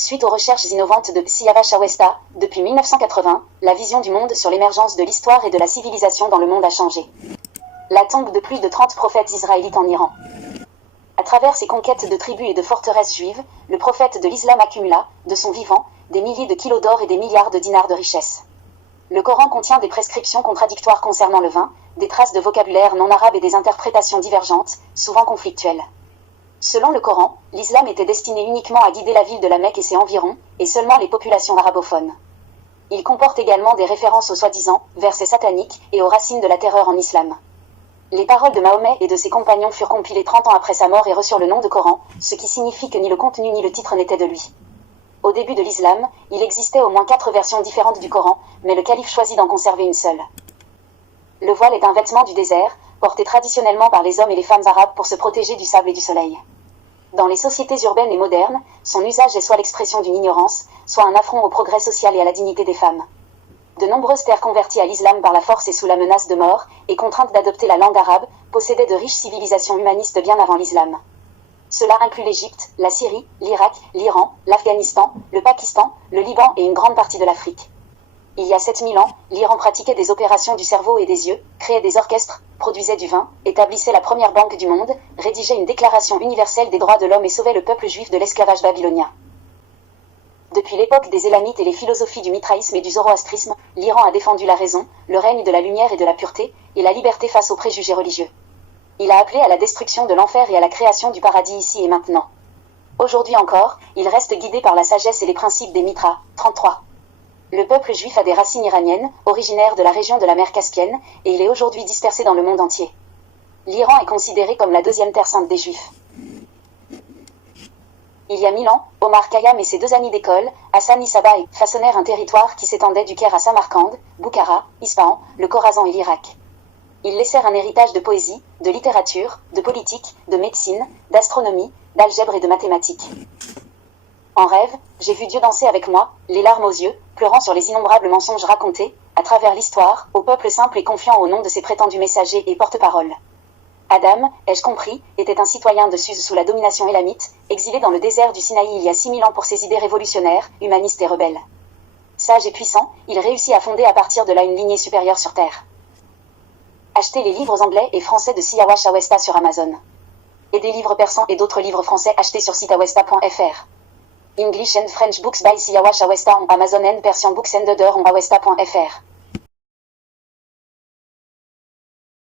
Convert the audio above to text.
Suite aux recherches innovantes de Siavash Awesta, depuis 1980, la vision du monde sur l'émergence de l'histoire et de la civilisation dans le monde a changé. La tombe de plus de 30 prophètes israélites en Iran. À travers ses conquêtes de tribus et de forteresses juives, le prophète de l'islam accumula, de son vivant, des milliers de kilos d'or et des milliards de dinars de richesse. Le Coran contient des prescriptions contradictoires concernant le vin, des traces de vocabulaire non arabe et des interprétations divergentes, souvent conflictuelles. Selon le Coran, l'islam était destiné uniquement à guider la ville de la Mecque et ses environs, et seulement les populations arabophones. Il comporte également des références aux soi-disant versets sataniques et aux racines de la terreur en islam. Les paroles de Mahomet et de ses compagnons furent compilées 30 ans après sa mort et reçurent le nom de Coran, ce qui signifie que ni le contenu ni le titre n'étaient de lui. Au début de l'islam, il existait au moins 4 versions différentes du Coran, mais le calife choisit d'en conserver une seule. Le voile est un vêtement du désert, porté traditionnellement par les hommes et les femmes arabes pour se protéger du sable et du soleil. Dans les sociétés urbaines et modernes, son usage est soit l'expression d'une ignorance, soit un affront au progrès social et à la dignité des femmes. De nombreuses terres converties à l'islam par la force et sous la menace de mort, et contraintes d'adopter la langue arabe, possédaient de riches civilisations humanistes bien avant l'islam. Cela inclut l'Égypte, la Syrie, l'Irak, l'Iran, l'Afghanistan, le Pakistan, le Liban et une grande partie de l'Afrique. Il y a 7000 ans, l'Iran pratiquait des opérations du cerveau et des yeux, créait des orchestres, produisait du vin, établissait la première banque du monde, rédigeait une déclaration universelle des droits de l'homme et sauvait le peuple juif de l'esclavage babylonien. Depuis l'époque des Élamites et les philosophies du mitraïsme et du zoroastrisme, l'Iran a défendu la raison, le règne de la lumière et de la pureté, et la liberté face aux préjugés religieux. Il a appelé à la destruction de l'enfer et à la création du paradis ici et maintenant. Aujourd'hui encore, il reste guidé par la sagesse et les principes des Mitra. 33. Le peuple juif a des racines iraniennes, originaires de la région de la mer Caspienne, et il est aujourd'hui dispersé dans le monde entier. L'Iran est considéré comme la deuxième terre sainte des Juifs. Il y a 1000 ans, Omar Khayyam et ses 2 amis d'école, Hassan Issaba, façonnèrent un territoire qui s'étendait du Caire à Samarcande, Boukhara, Ispahan, le Khorasan et l'Irak. Ils laissèrent un héritage de poésie, de littérature, de politique, de médecine, d'astronomie, d'algèbre et de mathématiques. En rêve, j'ai vu Dieu danser avec moi, les larmes aux yeux, pleurant sur les innombrables mensonges racontés, à travers l'histoire, au peuple simple et confiant au nom de ses prétendus messagers et porte-paroles. Adam, ai-je compris, était un citoyen de Suse sous la domination élamite, exilé dans le désert du Sinaï il y a 6000 ans pour ses idées révolutionnaires, humanistes et rebelles. Sage et puissant, il réussit à fonder à partir de là une lignée supérieure sur Terre. Achetez les livres anglais et français de Siavash Awesta sur Amazon. Et des livres persans et d'autres livres français achetés sur site awesta.fr. English and French books by Siavash Awesta on Amazon and Persian books and other on awesta.fr.